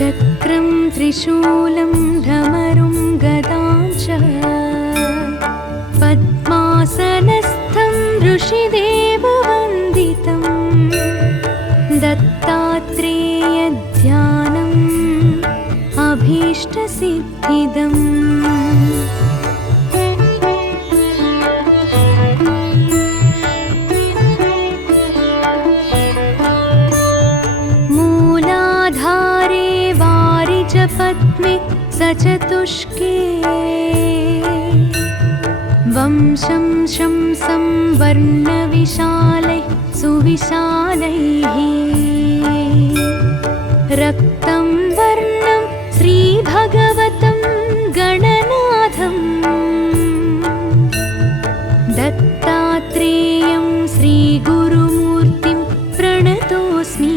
चक्रं त्रिशूलं धमरुं गदां च पद्मासनस्थं ऋषिदेववन्दितं दत्तात्रेयध्यानम् अभीष्टसिद्धिदम्। पद्मे सचतुष्के वंशं शंसं वर्णविशालैः सुविशालैः रक्तं वर्णं श्रीभगवतं गणनाथं दत्तात्रेयं श्रीगुरुमूर्तिं प्रणतोऽस्मि।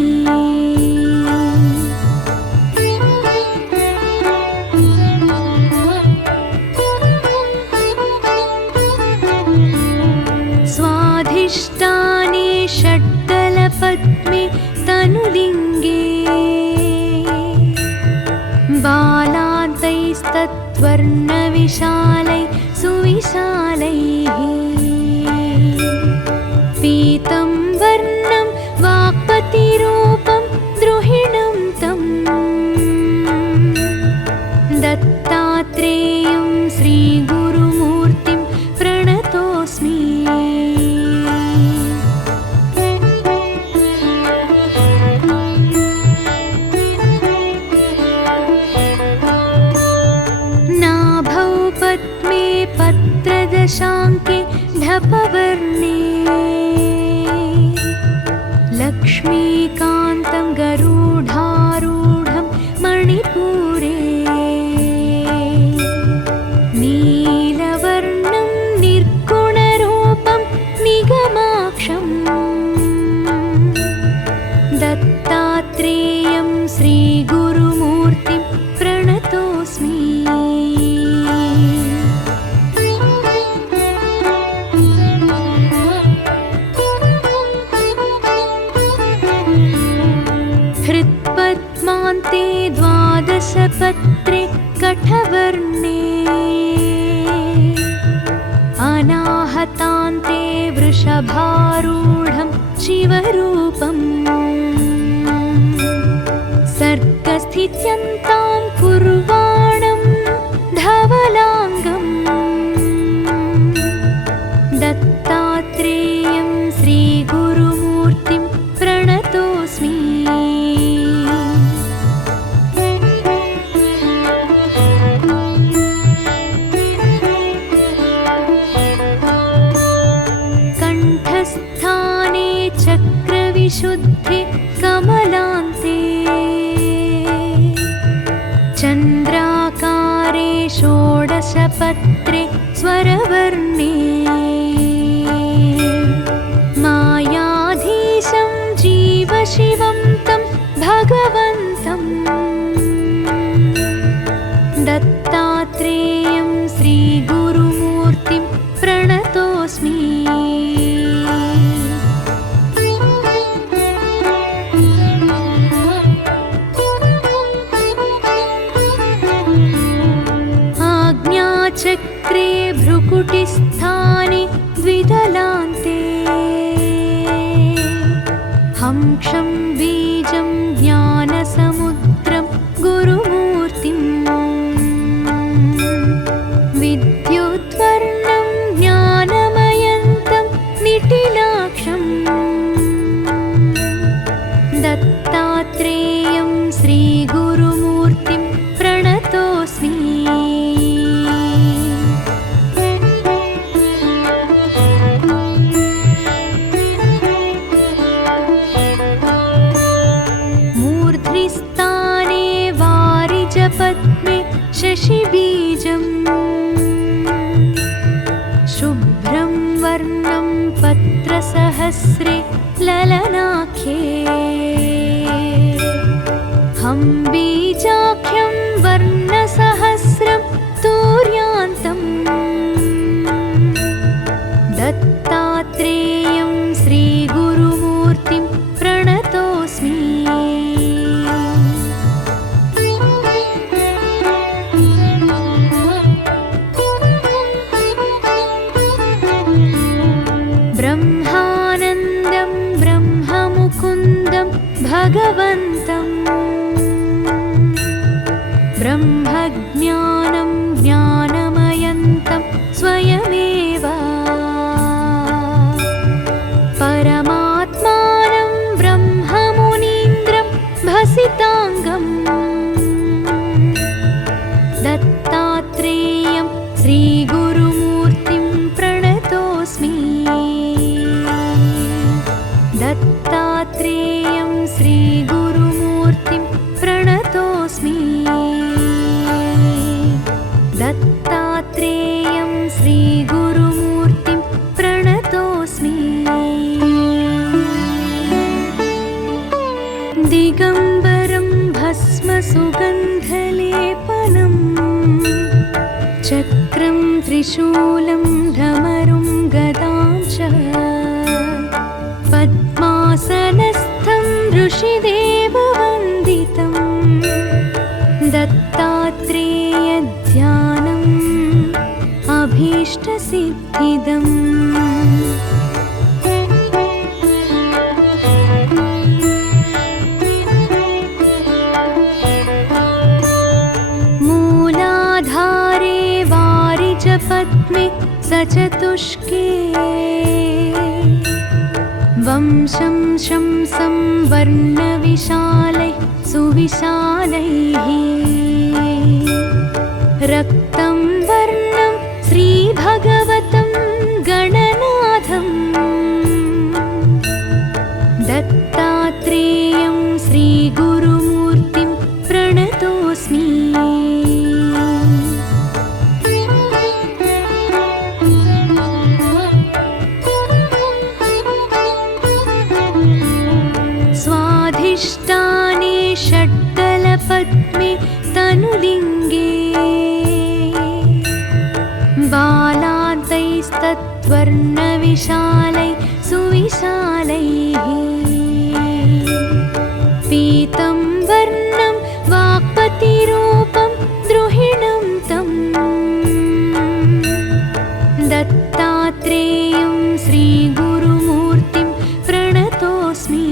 स्वाधिष्ठाने षड्दलपद्मे तनुलिङ्गे बालान्तैस्तत्वर्णविशालैः सुविशालैः पीतं वर्णं वाक्पतिरूपं द्रुहिणं तं दत्तात्रेयं श्रीगुरुमूर्तिं प्रणतोऽस्मि। पत्रदशाङ्के ढपवर्णे लक्ष्मीकान्तं गरुडारूढं मणिपुरे नीलवर्णं निर्गुणरूपं निगमाक्षं दत्तात्रेयं श्रीगुरुमूर्तिं प्रणतोऽस्मि। हृत्पद्मान्ते द्वादशपत्रे कठवर्णे अनाहतान्ते वृषभारूढं शिवरूपं सर्गस्थित्यन्तां कुर्वाणं धवलाङ्गं दत्तात्रेयं श्रीगुरुमूर्तिं प्रणतोऽस्मि। कंठस्थाने चक्रविशुद्धे कमलान्ते चन्द्राकारे षोडशपत्रे स्वरवर्णे मायाधीशं जीवशिवं तं भगवन्तं दत्तात्रेयं श्रीगुरुमूर्तिं प्रणतोऽस्मि। आज्ञाचक्रे भ्रुकुटिस्थाने द्विदलान्ते हंसं बीजं ज्ञानसमुद्रं गुरुमूर्तिं विद्युद्वर्णं ज्ञानमयन्तं निटिलाक्षं दत्तात्रेयं श्रीगुरुमूर्तिं प्रणतोऽस्मि। मूर्ध्निस्थाने वारिजपद्मे शशिबीजं शुभ्रं वर्णं पत्रसहस्रे ललनाख्ये हम्बीजाख्यं वर्णसहस्रं तूर्यान्तं दत्तात्रेयं श्रीगुरुमूर्तिं प्रणतोऽस्मि। भगवन्तं ब्रह्मज्ञानं ज्ञानमयन्तं स्वयमेव परमात्मानं ब्रह्ममुनीन्द्रं भसिताङ्गम् दत्तात्रेयं श्रीगुरुमूर्तिं प्रणतोऽस्मि दत्तात्रेयं श्रीगुरुमूर्तिं प्रणतोऽस्मि दत्तात्रेयं श्रीगुरुमूर्तिं प्रणतोऽस्मि दिगम्बरं भस्मसुगन्धलेपनं चक्रं त्रिशूलं धमरुं गदां च पद्मासनस्थं ऋषिदेववन्दितं दत्तात्रेयध्यानम् अभीष्टसिद्धिदम् मूलाधारे वारिजपद्मे सचतुष्के वंशं शंसं वर्णविशालैः सुविशालैः रक्तं वर्णं श्रीभगवतं गणनाथं दत्तात्रेयं श्रीगुरुमूर्तिं प्रणतोऽस्मि स्वाधिष्ठाने षड्दलपद्मे तनुलिङ्गे बालान्तैस्तत्वर्णविशालैः सुविशालैः पीतं वर्णं वाक्पतिरूपं द्रुहिणं तं दत्तात्रेयं श्रीगुरुमूर्तिं प्रणतोऽस्मि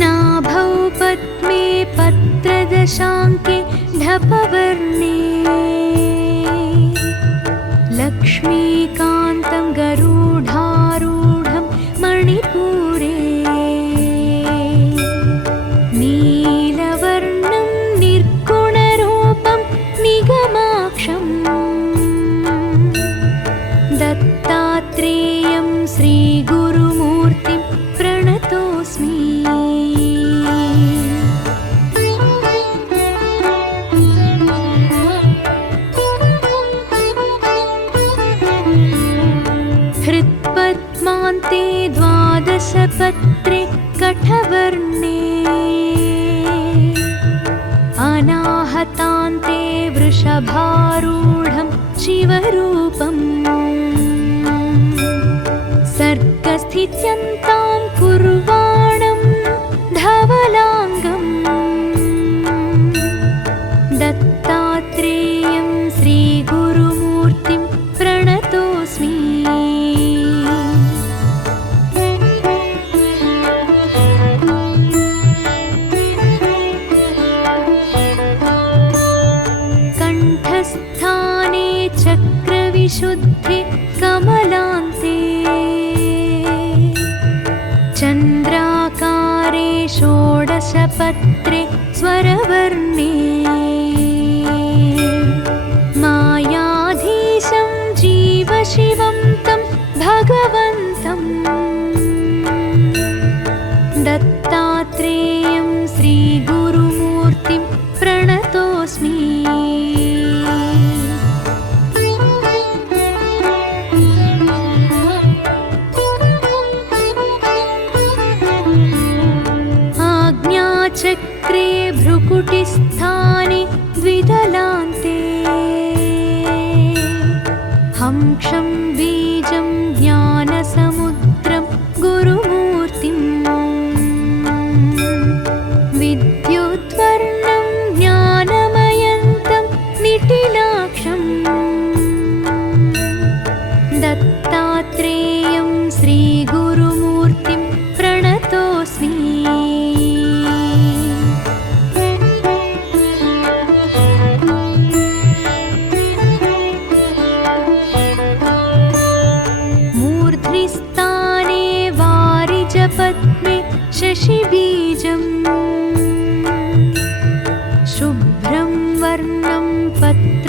नाभौ पद्मे पत्रदशाङ्के ढपवर्णे लक्ष्मीकान्तं गरुडारूढं मणिपुरे नीलवर्णं निर्गुणरूपं निगमाक्षं दत्तात्रेयं श्रीगुरुमूर्तिं प्रणतोऽस्मि हृत्पद्मान्ते द्वादशपत्रे कठवर्णे अनाहतान्ते वृषभारूढं शिवरूपम् सर्गस्थित्यन्तां कुर्वाणं धवलाङ्गम् दत्तात्रेयं श्रीगुरुमूर्तिं प्रणतोऽस्मि कंठस्थाने चक्रविशुद्धे कमलान्ते चन्द्राकारे षोडशपत्रे स्वरवर्णे मायाधीशं जीवशिवं तं भगवन्तं दत्तात्रेयं श्रीगुरुमूर्तिं प्रणतोऽस्मि आज्ञाचक्रे भ्रुकुटिस्थाने द्विदलान्ते हंक्षं बीजं ज्ञानसमुद्रं गुरुमूर्तिं विद्युद्वर्णं ज्ञानमयन्तं निटिल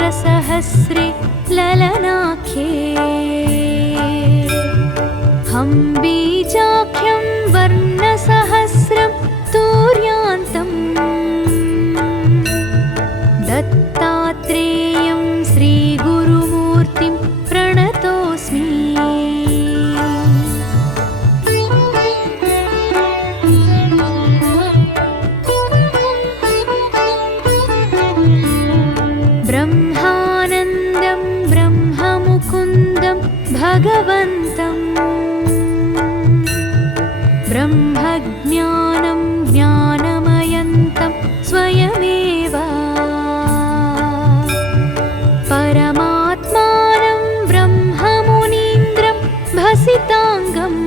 नेत्रसहस्रे ललनाख्ये हं बीजाख्यं वर्णसहस्रं तूर्यान्तम् दत्तात्रेयं श्रीगुरुमूर्तिं प्रणतोऽस्मि। ब्रह्मानन्दं ब्रह्ममुकुन्दं भगवन्तं ब्रह्मज्ञानं ज्ञानमयन्तं स्वयमेव परमात्मानं ब्रह्ममुनीन्द्रं भसिताङ्गम्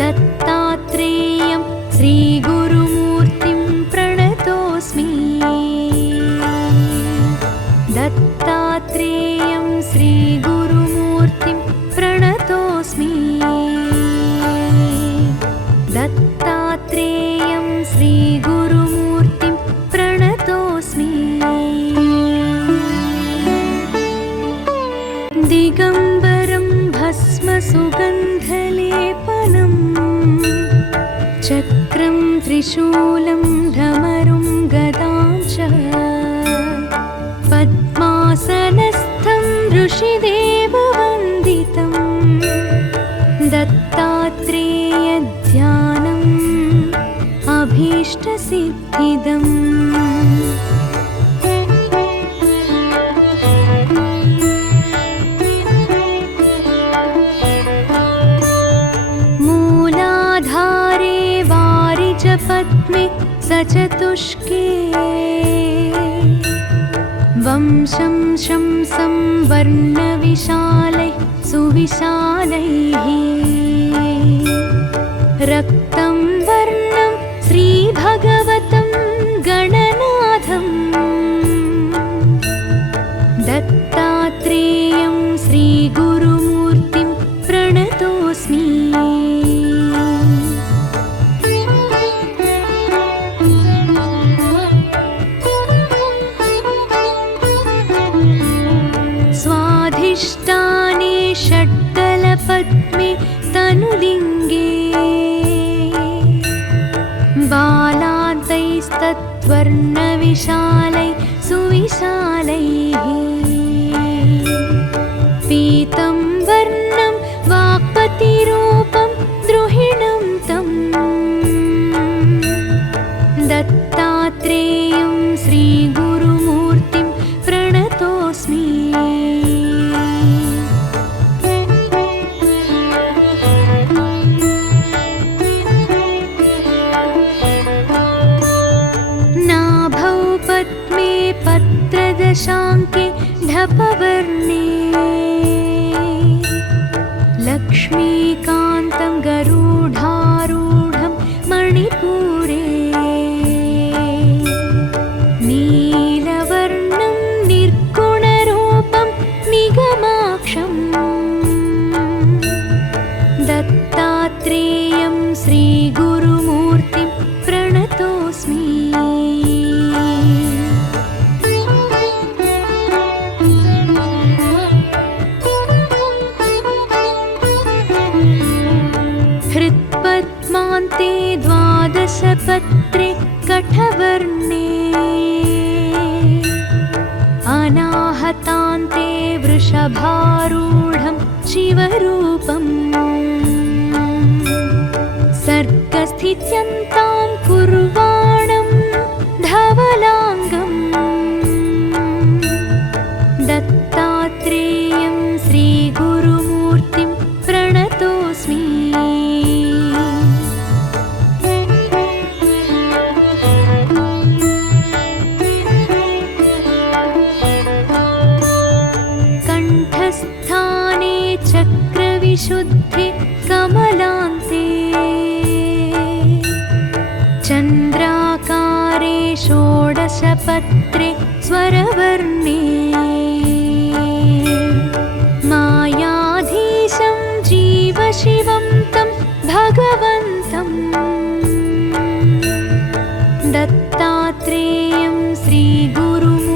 दत्तात्रेयं श्रीगुरुमूर्तिं प्रणतोऽस्मि। दत्तात्रेयं श्रीगुरुमूर्तिं प्रणतोऽस्मि। दत्तात्रेयं श्रीगुरुमूर्तिं प्रणतोऽस्मि। दिगम्बरं भस्मसुगन्धलेपनं चक्रं त्रिशूलं धमरुं गदां च पद्मासनस्थं ऋषिदेववन्दितं दत्तात्रेयध्यानम् अभीष्टसिद्धिदम्। मूलाधारे वारिजपद्मे सचतुष्के वंशं शंसं वर्णविशालैः सुविशालैः रक्तं वर्णं श्रीभगवतं गणनाथं दत्तात्रेयं श्रीगुरुमूर्तिं प्रणतोऽस्मि। स्वाधिष्ठाने षड्दलपद्मे तनुलिङ्गे बालान्तैस्तत्वर्णविशालैः सुविशालैः पीतं वर्णं वाक्पतिरूपं द्रुहिणं तं दत्तात्रेयं श्रीगुरुमूर्तिं प्रणतोऽस्मि। नाभौ पद्मे पत्रदशाङ्के ढपवर्णे लक्ष्मीकान्तं गरुडारूढं मणिपुरे नीलवर्णं निर्गुणरूपं निगमाक्षं दत्तात्रेयं श्रीगुरुमूर्तिं प्रणतोऽस्मि। हृत्पद्मान्ते द्वादशपत्रे कठवर्णे अनाहतान्ते वृषभारूढं शिवरूपं सर्गस्थित्यन्तां कुर्वाणं धवलाङ्गं दत्तात्रेयं श्रीगुरुमूर्तिं प्रणतोऽस्मि। कंठस्थाने चक्रविशुद्धे कमलान्ते चन्द्राकारे षोडशपत्रे स्वरवर्णे मायाधीशं जीवशिवं तं भगवन्तं दत्तात्रेयं श्रीगुरुमूर्तिं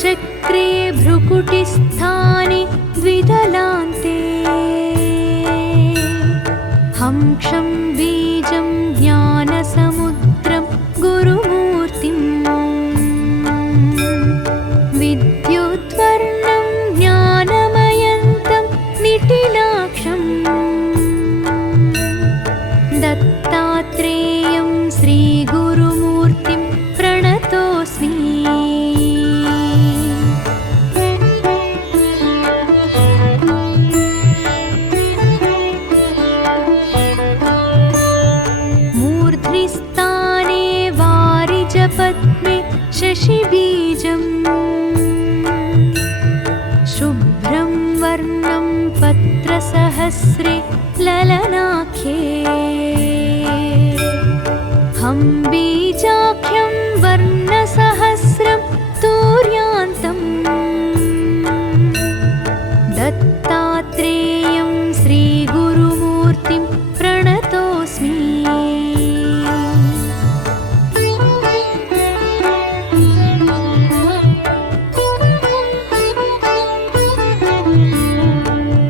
चक्रे भ्रुकुटिस्थाने द्विदलान्ते हंक्षं बीजं ज्ञानसमुद्रं गुरुमूर्तिम् विद्युद्वर्णं ज्ञानमयन्तं निटिलाक्षम् दत्तात्रेयं श्रीगुरुमूर्तिं प्रणतोऽस्मि। मूर्ध्निस्थाने वारिजपद्मे शशिबीजम् शुभ्रं वर्णं पत्रसहस्रे ललनाख्ये बीजाख्यं वर्णसहस्रं तूर्यान्तम् दत्तात्रेयं श्रीगुरुमूर्तिं प्रणतोऽस्मि।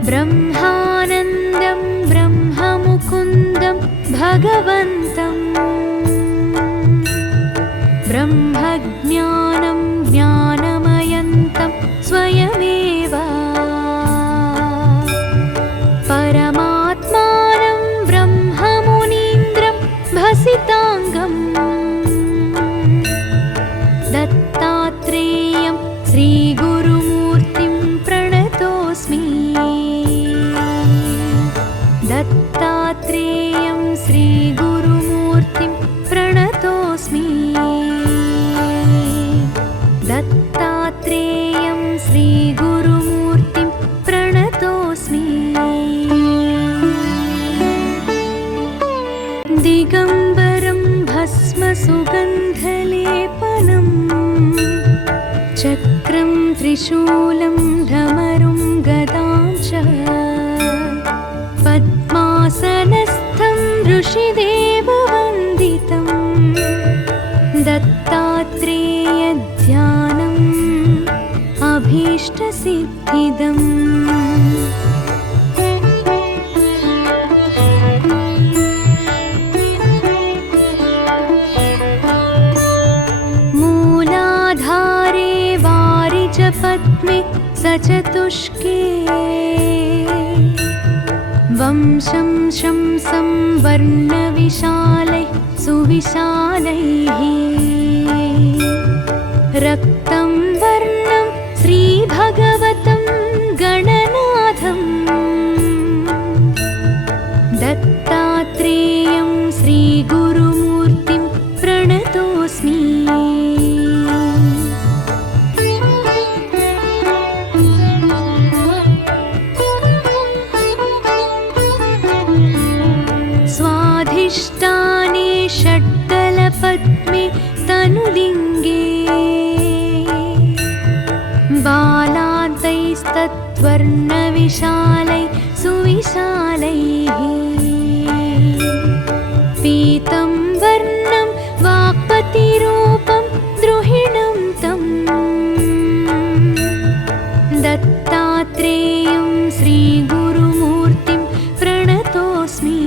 ब्रह्मानन्दं ब्रह्ममुकुन्दं भगवन्तम् ब्रह्मज्ञानं ज्ञानमयन्तं स्वयमेव परमात्मानं ब्रह्ममुनीन्द्रं भसिताङ्गम् दत्तात्रेयं श्रीगुरुमूर्तिं प्रणतोऽस्मि। दत्तात्रेयं श्रीगुरुमूर्तिं प्रणतोऽस्मि। दत्तात्रेयं श्रीगुरुमूर्तिं प्रणतोऽस्मि। दिगम्बरं भस्मसुगन्धलेपनं चक्रं त्रिशूलं धमरुं गदां च पद्मासनस्थं ऋषिदेववन्दितं दत्तात्रेयध्यानम् अभीष्टसिद्धिदम्। मूलाधारे वारिजपद्मे सचतुष्के वंशं शंसं वर्णविशालैः सुविशालैः रक्तं वर्णं श्रीभगवतं गणनाथं दत्तात्रेयं श्रीगुरुमूर्तिं प्रणतोऽस्मि। स्वाधिष्ठाने षड्दलपद्मे तनुलिङ्गे बालान्तैस्तत्वर्णविशालैः सुविशालैः पीतं वर्णं वाक्पतिरूपं द्रुहिणं तं दत्तात्रेयं श्रीगुरुमूर्तिं प्रणतोऽस्मि।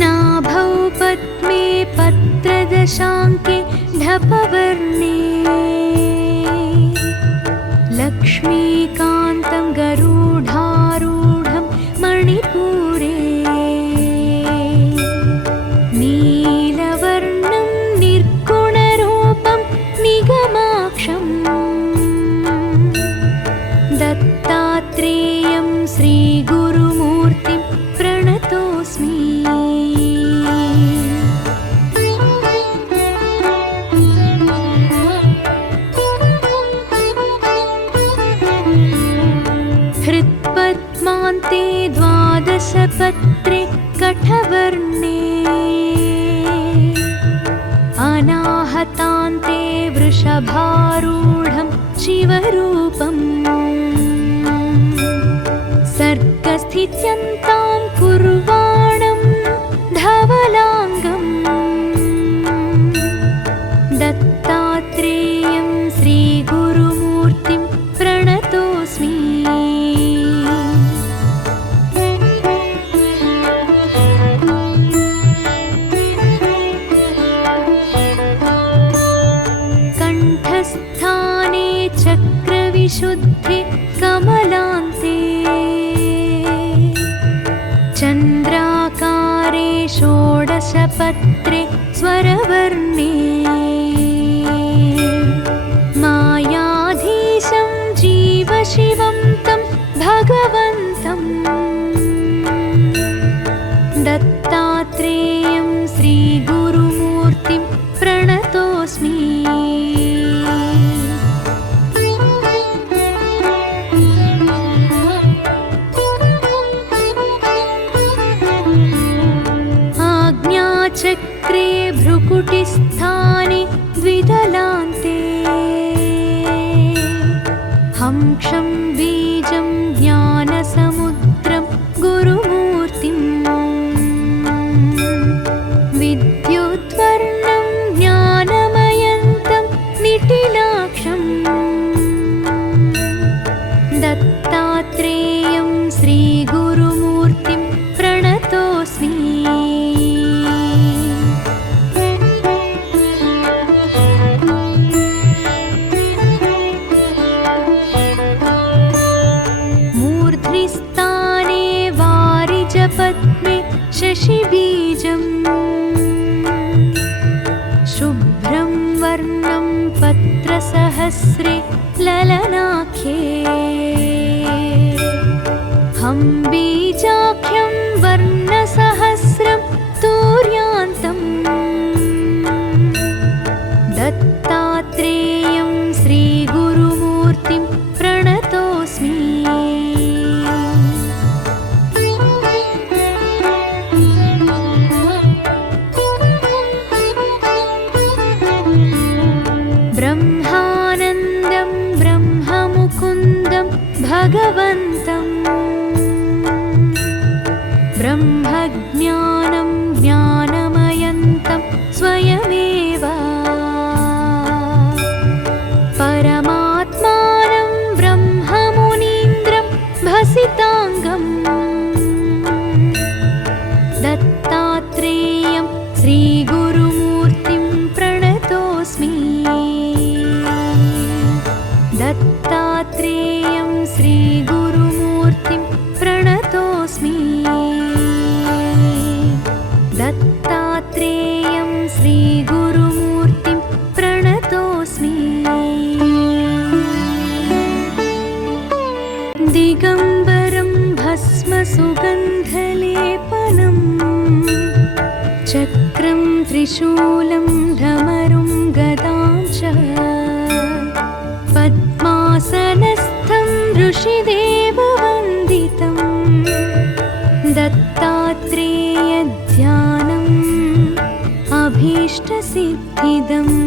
नाभौ पद्मे पत्रदशाङ्के ढपवर्णे लक्ष्मीकान्तं गरुडारूढं मणिपुरे नीलवर्णं निर्गुणरूपं निगमाक्षं दत्तात्रेयं श्रीगुरुमूर्तिं प्रणतोऽस्मि। हृत्पद्मान्ते द्वादशपत्रे कठवर्णे अनाहतान्ते वृषभारूढं शिवरूपम् सर्गस्थाने स्थित्यन्तां कुर्वाणं धवलाङ्गम् दत्तात्रेयं श्रीगुरुमूर्तिं प्रणतोऽस्मि। कण्ठस्थाने चक्रविशुद्धे कमलान्ते चन्द्राकारे षोडशपत्रे स्वरवर्णे मायाधीशं जीवशिवं तं भगवन्तं दत्तात्रेयं श्रीगुरुमूर्तिं प्रणतोऽस्मि। चक्रे भ्रुकुटिस्थाने द्विदलान्ते हंसं बीजं ज्ञानसमुद्रं गुरुमूर्तिम् विद्युद्वर्णं ज्ञानमयन्तं निटिलाक्षं दत्तात्रेयं श्रीगुरुमूर्तिं प्रणतोऽस्मि। पद्मे शशिबीजं शुभ्रं वर्णं पत्रसहस्रे ललनाख्ये हं बीजाख्यं वर्णसहस्रं तूर्यान्तं दत्तात्रेयं श्रीगुरुमूर्तिं प्रणतोऽस्मि। ब्रह्मानन्दं ब्रह्ममुकुन्दं भगवन्तं ब्रह्मज्ञानं ज्ञानमयन्तं स्वयमेव परमात्मानं ब्रह्ममुनीन्द्रं भसिताङ्गं दत्तात्रेयं श्रीगुरुमूर्तिं प्रणतोऽस्मि। दत्तात्रेयं श्रीगुरुमूर्तिं प्रणतोऽस्मि। दत्तात्रेयं श्रीगुरुमूर्तिं प्रणतोऽस्मि। दिगम्बरं भस्मसुगन्धलेपनं चक्रं त्रिशूलं ढमरुं गदां च पद्मासनस्थं ऋषिदेववन्दितं दत्तात्रेयध्यानम् अभीष्टसिद्धिदम्।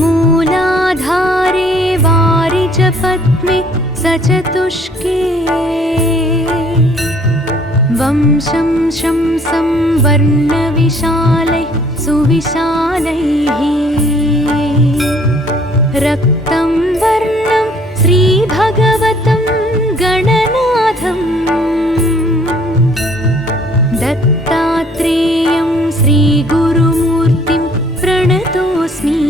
मूलाधारे वारिजपद्मे सचतुष्के वंशं शंसं वर्णविशालैः सुविशालैः रक्तं वर्णं श्रीभगवतं गणनाथं दत्तात्रेयं श्रीगुरुमूर्तिं प्रणतोऽस्मि।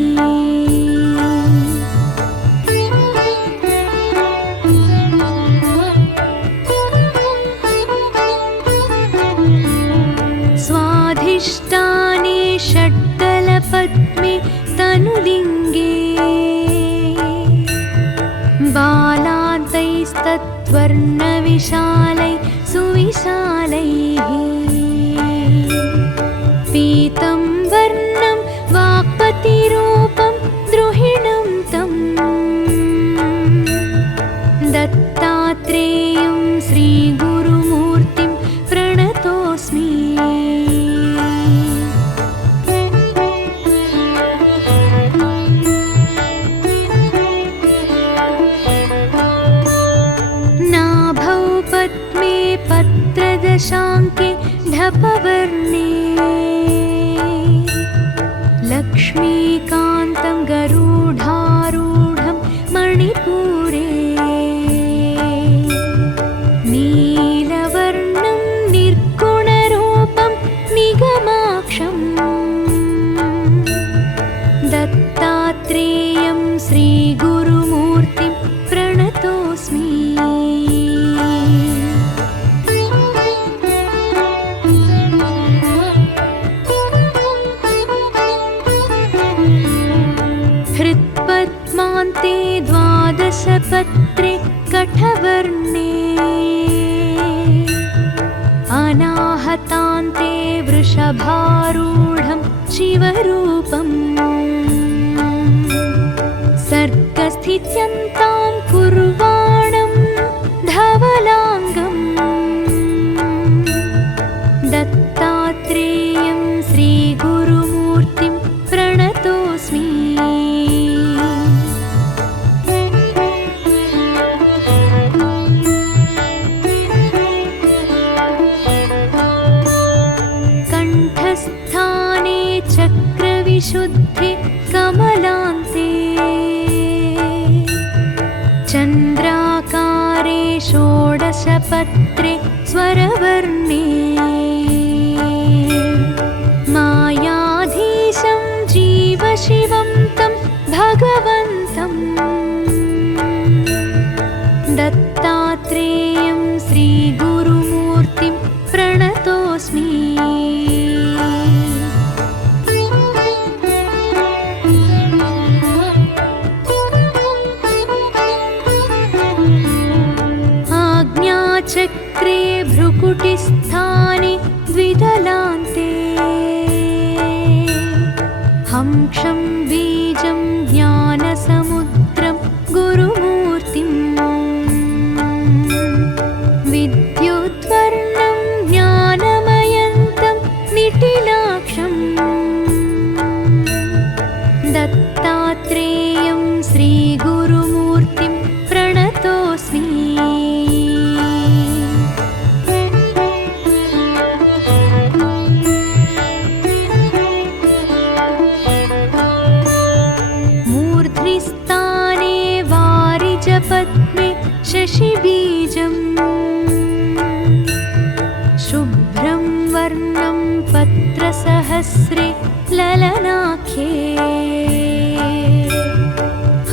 स्वाधिष्ठाने षड्दलपद्मे तनुलिङ्गे बालान्तैस्तत्वर्णविशालैः सुविशालैः पीतं वर्णं वाक्पतिरूपं द्रुहिणं तं दत्तात्रेयं श्रीगुरुमूर्तिं प्रणतोऽस्मि। तपवर्णे लक्ष्मीकान्तं गरुडारूढं मणिपुरे नीलवर्णं निर्गुणरूपं निगमाक्षं दत्तात्रेयं श्रीगुरुमूर्तिं प्रणतोऽस्मि। हृत्पद्मान्ते द्वादशपत्रे कठवर्णे अनाहतान्ते वृषभारूढं शिवरूपम् सर्गस्थित्यन्तां कुर्वाणं धवलाङ्गं दत्तात्रेयं श्रीगुरुमूर्तिं प्रणतोऽस्मि। कंठस्थाने चक्रविशुद्धे कमलान्ते चन्द्राकारे षोडशपत्रे स्वरवर्णे मायाधीशं जीवशिवं तं भगवन्तं दत्तात्रेयं श्रीगुरुमूर्तिं प्रणतोऽस्मि। चक्रे भ्रुकुटिस्थाने द्विदलान्ते हंक्षं बीजं ज्ञानसमुद्रं गुरुमूर्तिं विद्युद्वर्णं ज्ञानमयन्तं निटिलाक्षं दत्तात्रेयं श्रीगुरुमूर्तिं प्रणतोऽस्मि। मूर्ध्निस्थाने वारिजपद्मे शशिबीजं शुभ्रं वर्णं पत्रसहस्रे ललनाख्ये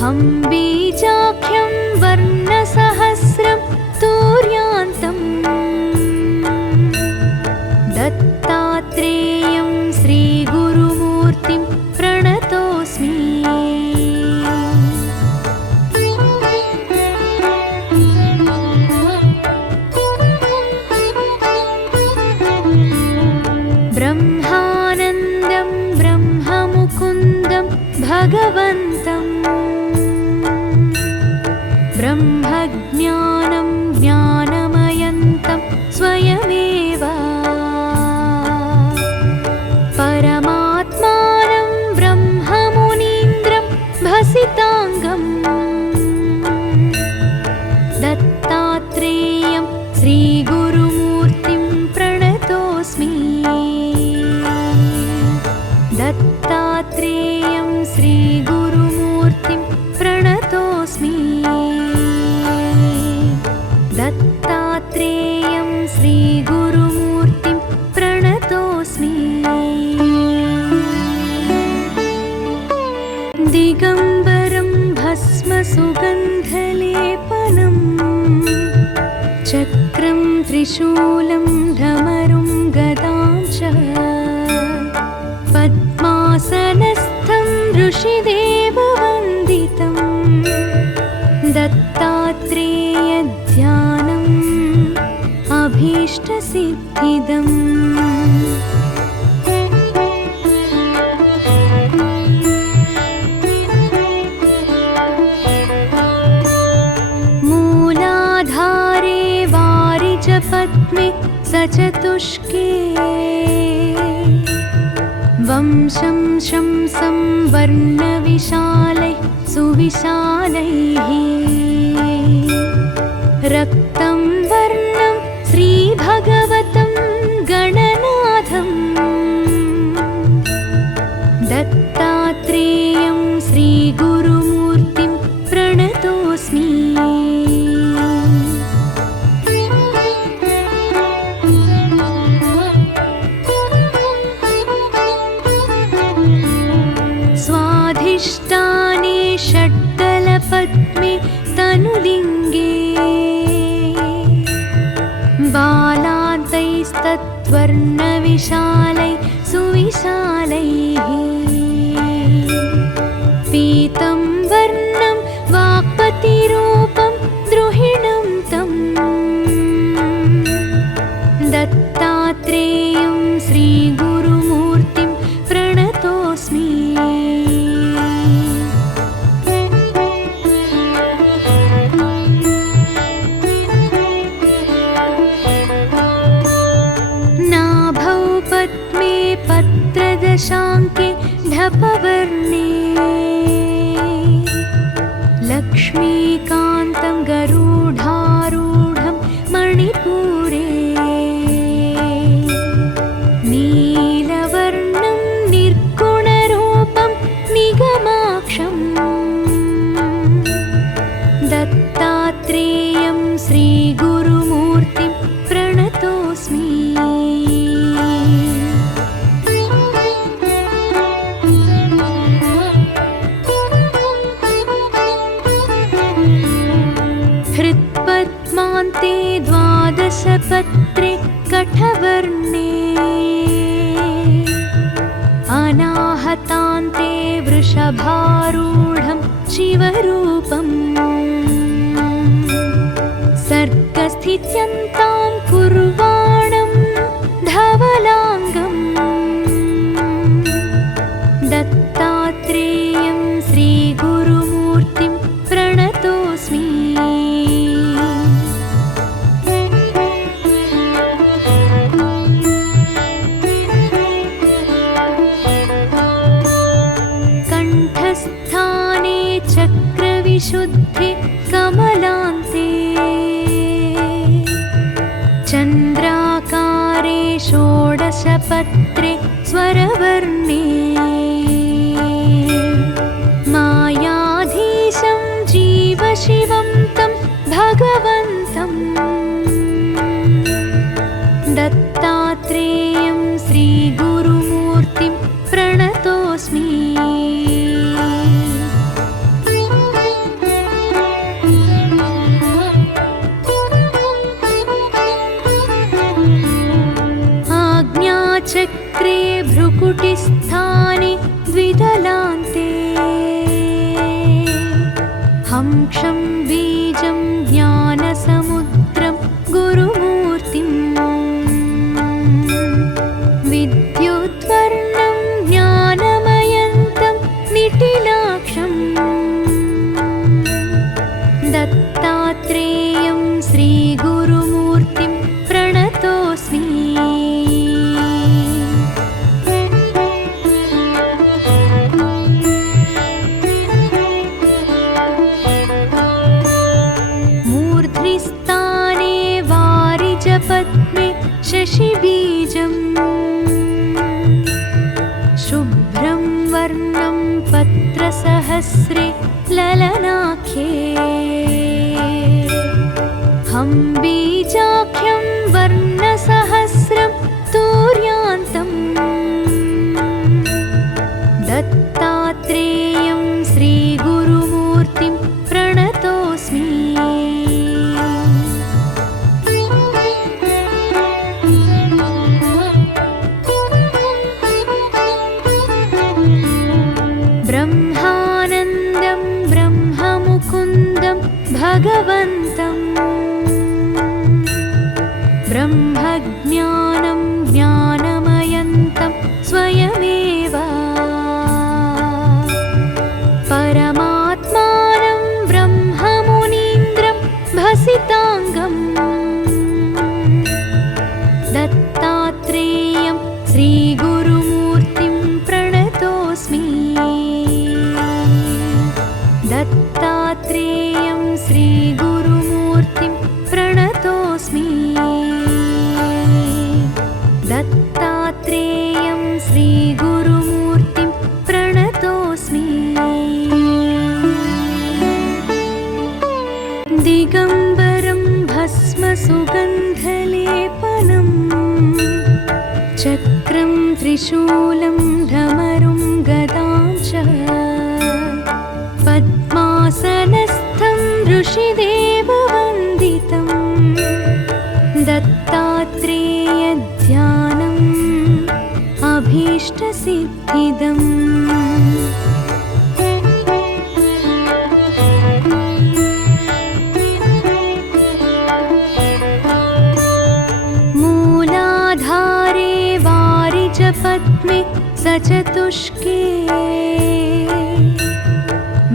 हंबीजाख्यं वर्णसहस्रं तूर्यान्तं दत्तात्रेयं श्रीगुरुमूर्तिं प्रणतोऽस्मि। ब्रह्मानन्दं ब्रह्ममुकुन्दं भगवन्तं ब्रह्मज्ञानं ज्ञानमयन्तं स्वयमेव परमात्मानं ब्रह्ममुनीन्द्रं भसिताङ्गं दत्तात्रेयं श्रीगुरुमूर्तिं प्रणतोऽस्मि। दत्तात्रेयं श्रीगुरुमूर्तिं प्रणतोऽस्मि। दत्तात्रेयं श्रीगुरुमूर्तिं प्रणतोऽस्मि। दिगम्बरं भस्मसुगन्धलेपनं चक्रं त्रिशूलं धमरुं गदां च पद्मासनस्थं ऋषिदेववन्दितं दत्तात्रेयध्यानम् अभीष्टसिद्धिदम्। मूलाधारे वारिजपद्मे सचतुष्के वंशं शंसं वर्णविशालैः सुविशालैः रक्तं वर्णं श्रीभगवतं गणना स्वादिष्टानि षट्दलपद्मे तनुलिङ्गे बालान्तैस्तत्वर्णविशालै सुविशालैः पीतं वर्णं वाक्पतिरूपं द्रुहिणं तं दत्तात्रेयं श्रीगुरुमूर्तिं प्रणतोऽस्मि। नाभौ पद्मे पत्रदशाङ्के ढपवर्णे लक्ष्मीकान्तं गरुडारूढं मणिपुरे नीलवर्णं निर्गुणरूपं निगमाक्षं दत्तात्रेयं श्रीगुरुमूर्तिं प्रणतोऽस्मि। हृत्पद्मान्ते द्वादशपत्रे कठवर्णे अनाहतान्ते वृषभारूढं शिवरूपम् सर्गस्थित्यन्तां कुर्वाणं धवलाङ्गम् दत्तात्रेयं श्रीगुरुमूर्तिं प्रणतोऽस्मि। कंठस्थाने चक्रविशुद्धे कमलान्ते चन्द्राकारे षोडशपत्रे स्वरवर्णे मायाधीशं जीवशिवं तं भगवन्तं दत्तात्रेयं श्रीगुरुमूर्तिं प्रणतोऽस्मि। आज्ञाचक्रे भ्रुकुटिस्थाने द्विदलान्ते हंसं बीजं ज्ञानसमुद्रं गुरुमूर्तिं विद्युद्वर्णं ज्ञानमयन्तं निटिलाक्षं दत्तात्रेयं श्रीगुरुमूर्तिं प्रणतोऽस्मि। मूर्ध्निस्थाने वारिजपद्मे शशिबीजं शुभ्रं वर्णं पत्रसहस्रे ललनाख्ये हं बीजाख्यं वर्णसहस्रं तूर्यान्तं दत्तात्रेयं श्रीगुरुमूर्तिं प्रणतोऽस्मि। ब्रह्मानन्दं ब्रह्ममुकुन्दं भगवन्तं ब्रह्मज्ञानं ज्ञानमयन्तं स्वयमेव परमात्मानं ब्रह्ममुनीन्द्रं भसिताङ्गं दत्तात्रेयं श्रीगुरुमूर्तिं प्रणतोऽस्मि। दत्तात्रेयं श्रीगुरुमूर्तिं प्रणतोऽस्मि। दत्तात्रेयं श्रीगुरुमूर्तिं प्रणतोऽस्मि। दिगम्बरं भस्मसुगन्धलेपनं चक्रं त्रिशूलं धमरुं गदां च शुष्के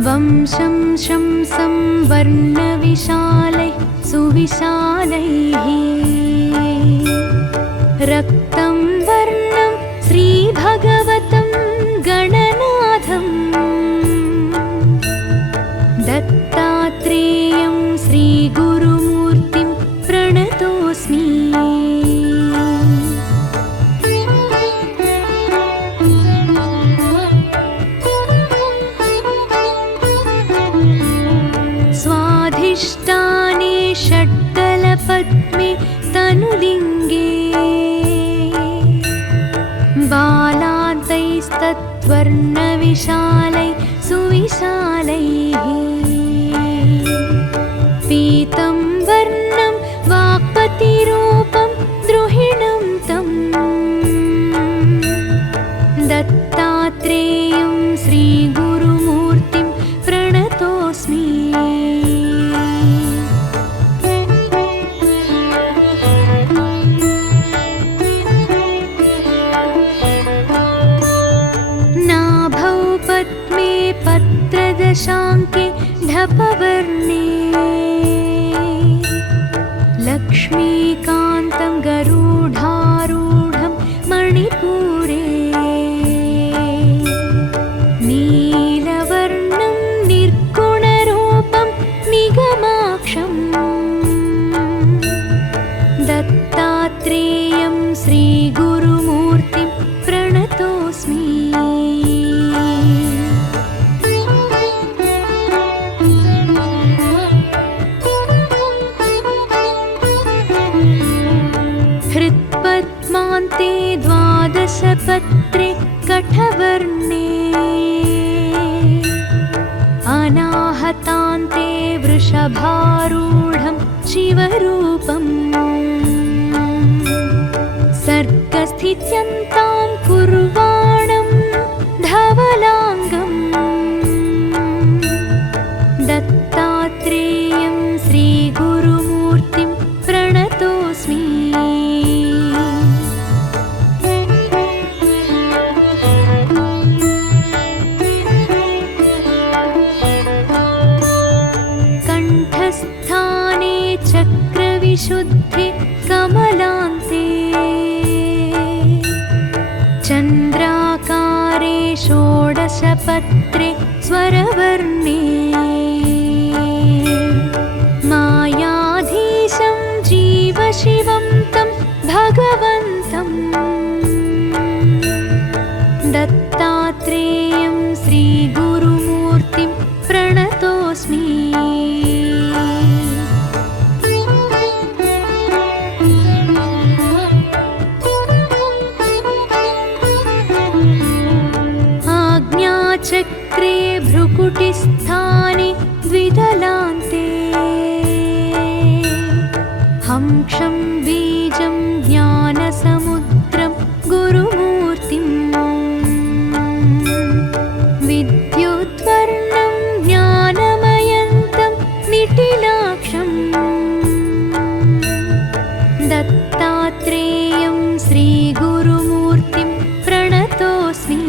वंशं शंसं वर्णविशालैः सुविशालैः रक्तं वर्णं श्रीभगवतं गणनाथं दत्तात्रेयं श्रीगुरुमूर्तिं प्रणतोऽस्मि। स्वाधिष्ठाने षड्दलपद्मे तनुलिङ्गे बालान्तैस्तत्वर्णविशालैः सुविशालैः पीतं वर्णं वाक्पतिरूपं द्रुहिणं तं दत्तात्रेयं श्रीगुरुमूर्तिं प्रणतोऽस्मि। नाभौ पद्मे पत्रदशाङ्के ढपवर्णे लक्ष्मीकान्तं गरुडारूढं मणिपुरे नीलवर्णं निर्गुणरूपं निगमाक्षं दत्तात्रेयं श्रीगुरुमूर्तिं प्रणतोऽस्मि। हृत्पद्मान्ते द्वादशपत्रे कठवर्णे अनाहतान्ते वृषभारूढं शिवरूपम् सर्गस्थित्यन्तां कुर्वाणं धवलाङ्गं दत्तात्रेयं श्रीगुरुमूर्तिं प्रणतोऽस्मि। कण्ठस्थाने चक्रविशुद्धे कमलान्ते चन्द्राकारे षोडशपत्रे स्वरवर्णे मायाधीशं जीवशिवं तं भगवन्तं दत्तात्रेयं श्रीगुरुमूर्तिं प्रणतोऽस्मि। आज्ञाचक्रे भ्रुकुटिस्थाने द्विदलान्ते हंसं बीजं ज्ञानसमुद्रं गुरुमूर्तिं विद्युद्वर्णं ज्ञानमयन्तं निटिलाक्षं दत्तात्रेयं श्रीगुरुमूर्तिं प्रणतोऽस्मि।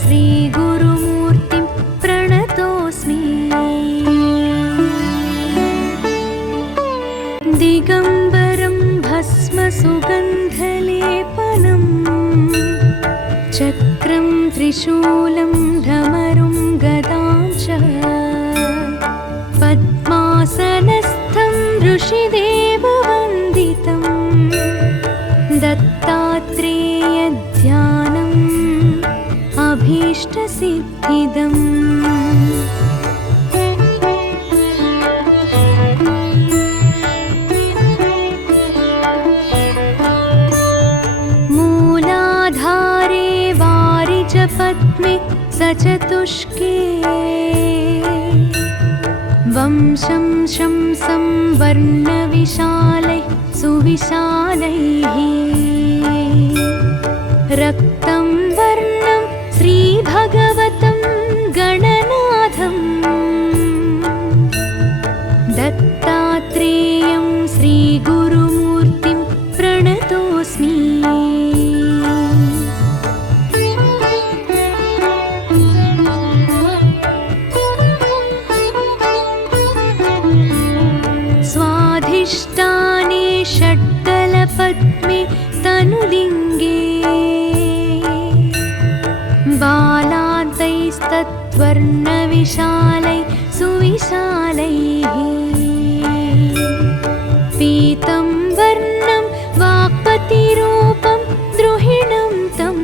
श्रीगुरुमूर्तिं प्रणतोऽस्मि। दिगम्बरं भस्मसुगन्धलेपनं चक्रं त्रिशूलं धमरुं गदां च पद्मासनस्थं ऋषिदेववन्दितं दत्तात्रेयध्यानम् अभीष्टसिद्धिदम्। मूलाधारे वारिजपद्मे सचतुष्के वंशं शंसं वर्णविशालैः सुविशालैः रक्तं वर्णं श्रीभगवतं गणनाथं दत्तात्रेयं श्रीगुरुमूर्तिं प्रणतोऽस्मि। स्वाधिष्ठाने षड्दलपद्मे तनुलिङ्गे बालान्तैस्तत्वर्णविशालैः सुविशालैः पीतं वर्णं वाक्पतिरूपं द्रुहिणं तं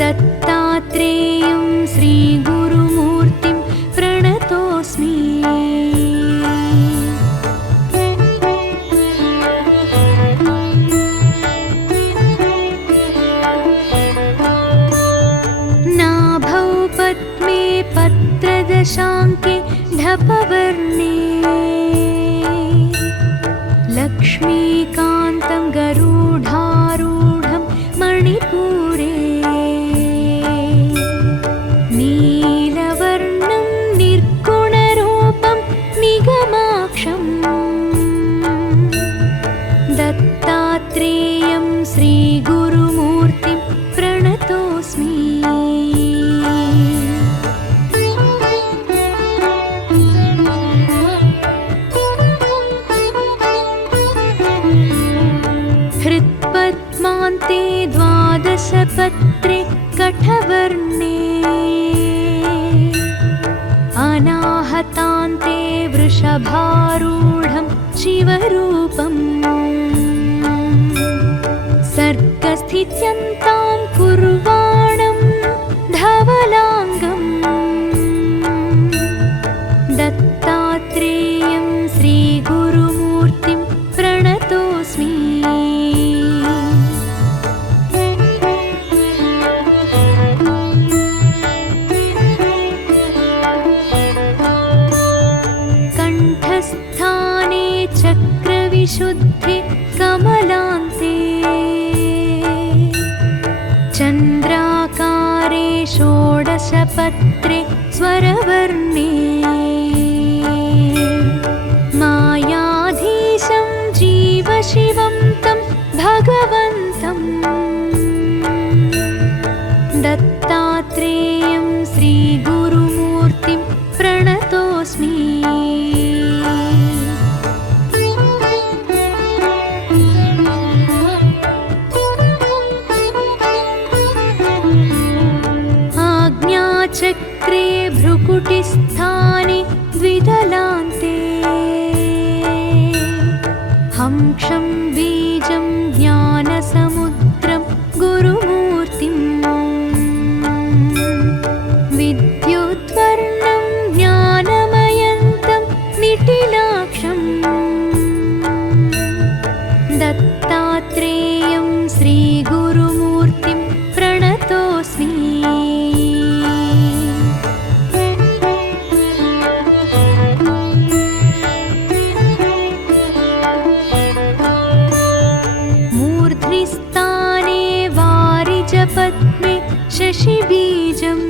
दत्तात्रेयं श्रीगुरुमूर्तिं प्रणतोऽस्मि। नाभौ पद्मे पत्रदशाङ्के ढपवर्णे लक्ष्मीकान्तं गरुडारूढं मणिपुरे नीलवर्णं निर्गुणरूपं निगमाक्षं दत्तात्रेयं श्रीगुरुमूर्तिं प्रणतोऽस्मि। हृत्पद्मान्ते द्वादशपत्रे कठवर्णे अनाहतान्ते वृषभारूढं शिवरूपं सर्गस्थित्यन्तां कुर्वाणं धवलाङ्गं दत्तात्रेयं श्रीगुरुमूर्तिं प्रणतोऽस्मि। कण्ठस्थाने चक्रविशुद्धे कमलान्ते चन्द्राकारे षोडशपत्रे स्वरवर्णे मायाधीशं जीवशिवं तं भगवन्तं दत्तात्रेयं श्रीगुरुमूर्तिं प्रणतोऽस्मि। आज्ञाचक्रे भ्रुकुटिस्थाने द्विदलान्ते हंक्षं बीजं ज्ञानसमुद्रं गुरुमूर्तिं विद्युद्वर्णं ज्ञानमयन्तं निटिलाक्षं दत्तात्रेयं श्रीगुरुमूर्तिं प्रणतोऽस्मि। मूर्ध्निस्थाने वारिजपद्मे शशिबीजं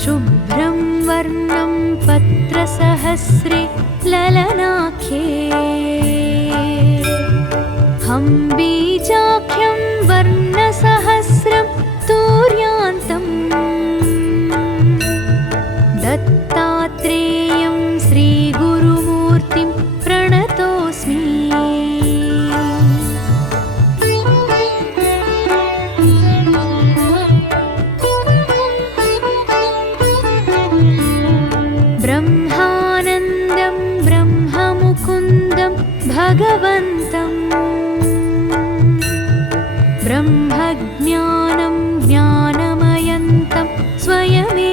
शुभ्रं वर्णं पत्रसहस्रे ललनाख्ये हं बीजाख्यं वर्णं ब्रह्मज्ञानं ज्ञानमयन्तं स्वयमेव